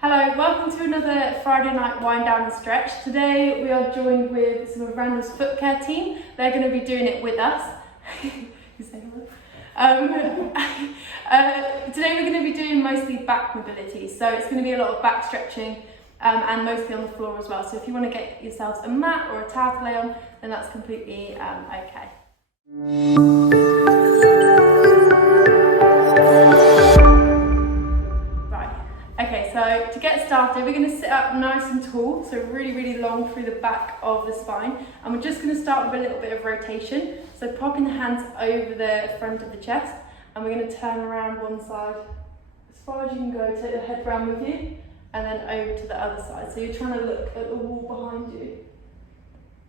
Hello, welcome to another Friday night wind down and stretch. Today we are joined with some of Randall's foot care team. They're going to be doing it with us. You say hello. Today we're going to be doing mostly back mobility, so it's going to be a lot of back stretching and mostly on the floor as well. So if you want to get yourselves a mat or a towel to lay on, then that's completely okay. Okay, so to get started, we're going to sit up nice and tall, so really long through the back of the spine. And we're just going to start with a little bit of rotation. So popping the hands over the front of the chest, and we're going to turn around one side as far as you can go, take the head round with you, and then over to the other side. So you're trying to look at the wall behind you.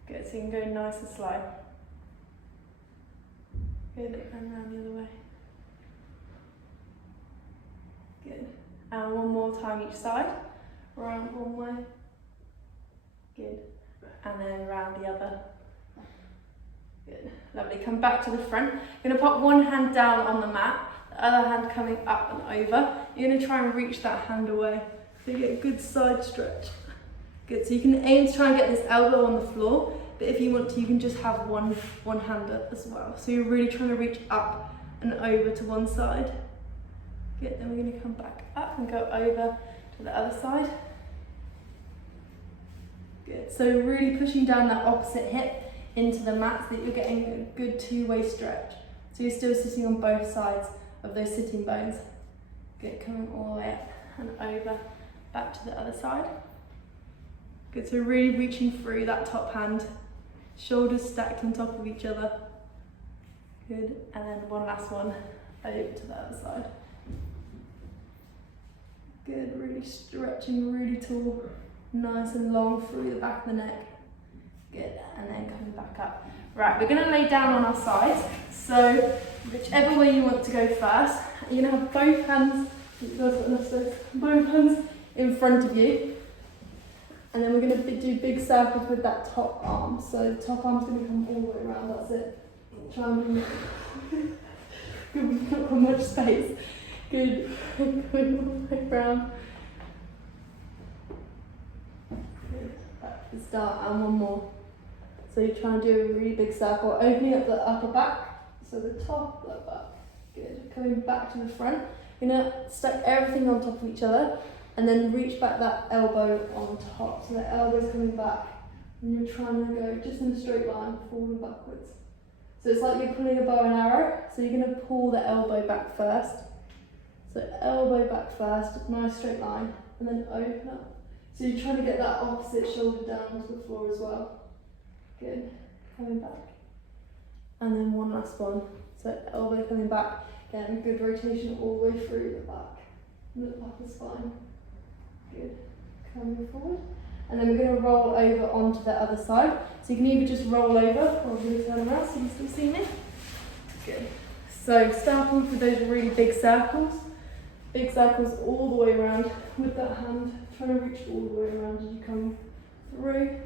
Good, so you can go nice and slow. Good, and round the other way. Good. And one more time each side, round one way, good, and then round the other, good, lovely. Come back to the front. You're going to put one hand down on the mat, the other hand coming up and over. You're going to try and reach that hand away, so you get a good side stretch. Good, so you can aim to try and get this elbow on the floor, but if you want to, you can just have one hand up as well. So you're really trying to reach up and over to one side. Good, then we're going to come back up and go over to the other side. Good, so really pushing down that opposite hip into the mat so that you're getting a good two-way stretch. So you're still sitting on both sides of those sitting bones. Good, coming all the way up and over, back to the other side. Good, so really reaching through that top hand, shoulders stacked on top of each other. Good, and then one last one over to the other side. Good, really stretching really tall, nice and long through the back of the neck. Good, and then coming back up. Right, we're going to lay down on our sides. So whichever way you want to go first, you're going to have both hands in front of you. And then we're going to do big circles with that top arm. So the top arm's going to come all the way around, that's it. Try and bring it. Good, we've not got much space. Good, going all the way around. Good, back to the start, and one more. So you try and do a really big circle, opening up the upper back, so the top, the back. Good, coming back to the front. You're going to stack everything on top of each other, and then reach back that elbow on top. So the elbow's coming back, and you're trying to go just in a straight line, forward and backwards. So it's like you're pulling a bow and arrow, so you're going to pull the elbow back first. So elbow back first, nice straight line, and then open up. So you're trying to get that opposite shoulder down onto the floor as well. Good, coming back. And then one last one. So elbow coming back, again, good rotation all the way through the back, and the upper spine. Good, coming forward. And then we're going to roll over onto the other side. So you can either just roll over, or turn around so you can still see me. Good. So start off with those really big circles. Big circles all the way around with that hand, trying to reach all the way around as you come through.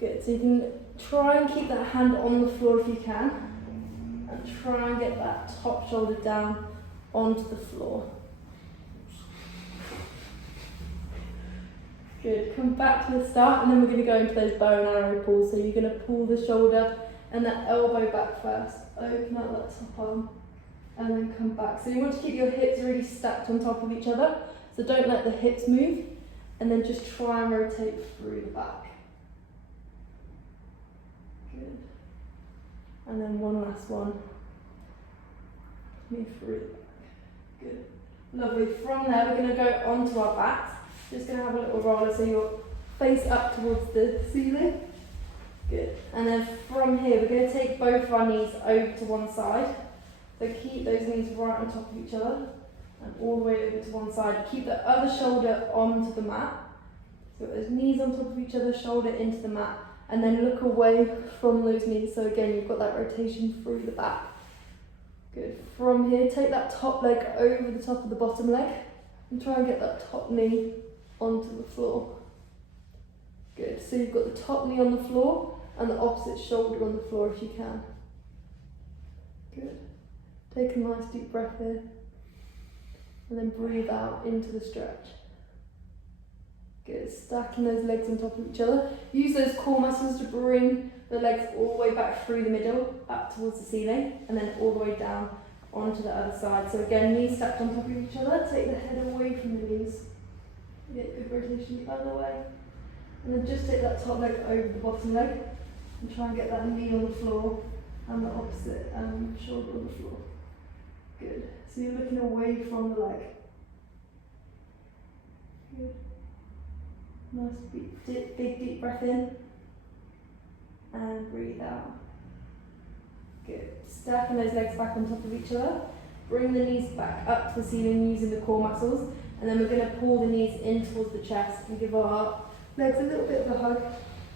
Good, so you can try and keep that hand on the floor if you can, and try and get that top shoulder down onto the floor. Good, come back to the start, and then we're going to go into those bow and arrow pulls. So you're going to pull the shoulder and that elbow back first, open up that top arm, and then come back. So you want to keep your hips really stacked on top of each other, so don't let the hips move, and then just try and rotate through the back. Good. And then one last one. Move through the back. Good. Lovely. From there, we're going to go onto our backs. Just going to have a little roller so your face up towards the ceiling. Good. And then from here, we're going to take both of our knees over to one side. So keep those knees right on top of each other and all the way over to one side. Keep the other shoulder onto the mat. So those knees on top of each other, shoulder into the mat, and then look away from those knees. So again, you've got that rotation through the back. Good. From here, take that top leg over the top of the bottom leg and try and get that top knee onto the floor. Good. So you've got the top knee on the floor and the opposite shoulder on the floor if you can. Good. Take a nice deep breath here. And then breathe out into the stretch. Good, stacking those legs on top of each other. Use those core muscles to bring the legs all the way back through the middle, up towards the ceiling, and then all the way down onto the other side. So again, knees stacked on top of each other, take the head away from the knees. Get good rotation the other way. And then just take that top leg over the bottom leg, and try and get that knee on the floor, and the opposite shoulder on the floor. Good. So you're looking away from the leg. Good. Nice big deep breath in. And breathe out. Good. Stacking those legs back on top of each other. Bring the knees back up to the ceiling using the core muscles. And then we're going to pull the knees in towards the chest and give our legs a little bit of a hug.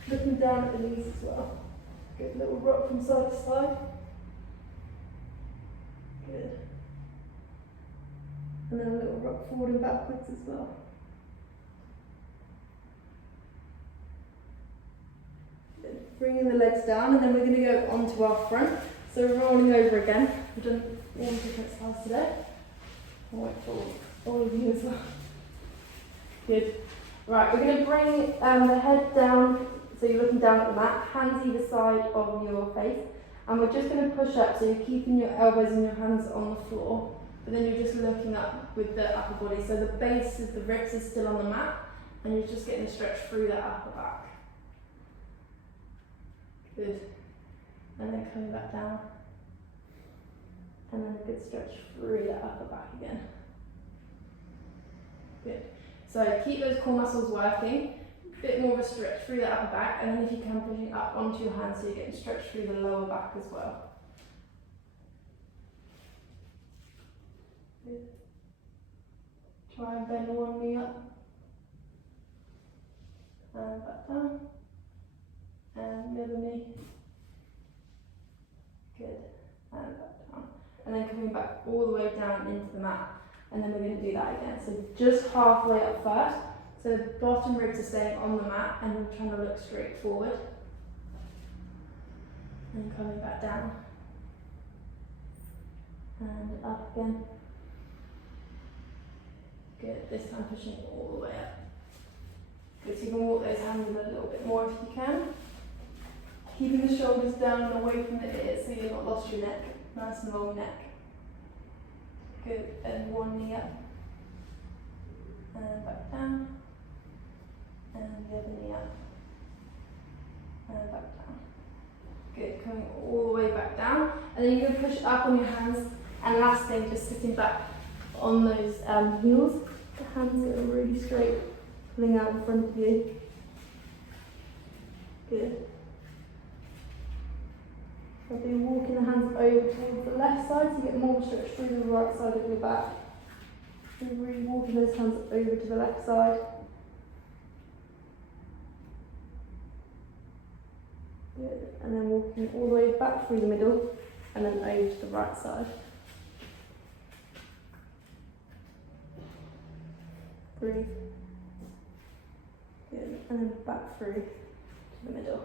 Looking down at the knees as well. Good. Little rock from side to side. Good. And then a little rock forward and backwards as well. Good. Bringing the legs down, and then we're going to go onto our front. So we're rolling over again. We've done all different styles today. I'll wait for all of you as well. Good. Right, we're going to bring the head down, so you're looking down at the mat, hands either side of your face. And we're just going to push up, so you're keeping your elbows and your hands on the floor. But then you're just looking up with the upper body. So the base of the ribs is still on the mat, and you're just getting a stretch through that upper back. Good. And then coming back down. And then a good stretch through that upper back again. Good. So keep those core muscles working. A bit more of a stretch through the upper back, and then if you can, pushing up onto your hands so you're getting stretched through the lower back as well. Good. Try and bend one knee up. And back down. And the other knee. Good. And back down. And then coming back all the way down into the mat. And then we're going to do that again. So just halfway up first. So the bottom ribs are staying on the mat and we're trying to look straight forward. And coming back down. And up again. Good. This time pushing all the way up. Good. So you can walk those hands a little bit more if you can. Keeping the shoulders down and away from the ears so you've not lost your neck. Nice and long neck. Good. And one knee up. And back down. And the other knee up. And back down. Good. Coming all the way back down. And then you're going to push up on your hands. And last thing, just sitting back on those heels. The hands are really straight, pulling out in front of you. Good. I'll be walking the hands over towards the left side so you get more stretch through the right side of your back. And really walking those hands over to the left side. Good. And then walking all the way back through the middle and then over to the right side. Breathe. Good. And then back through to the middle.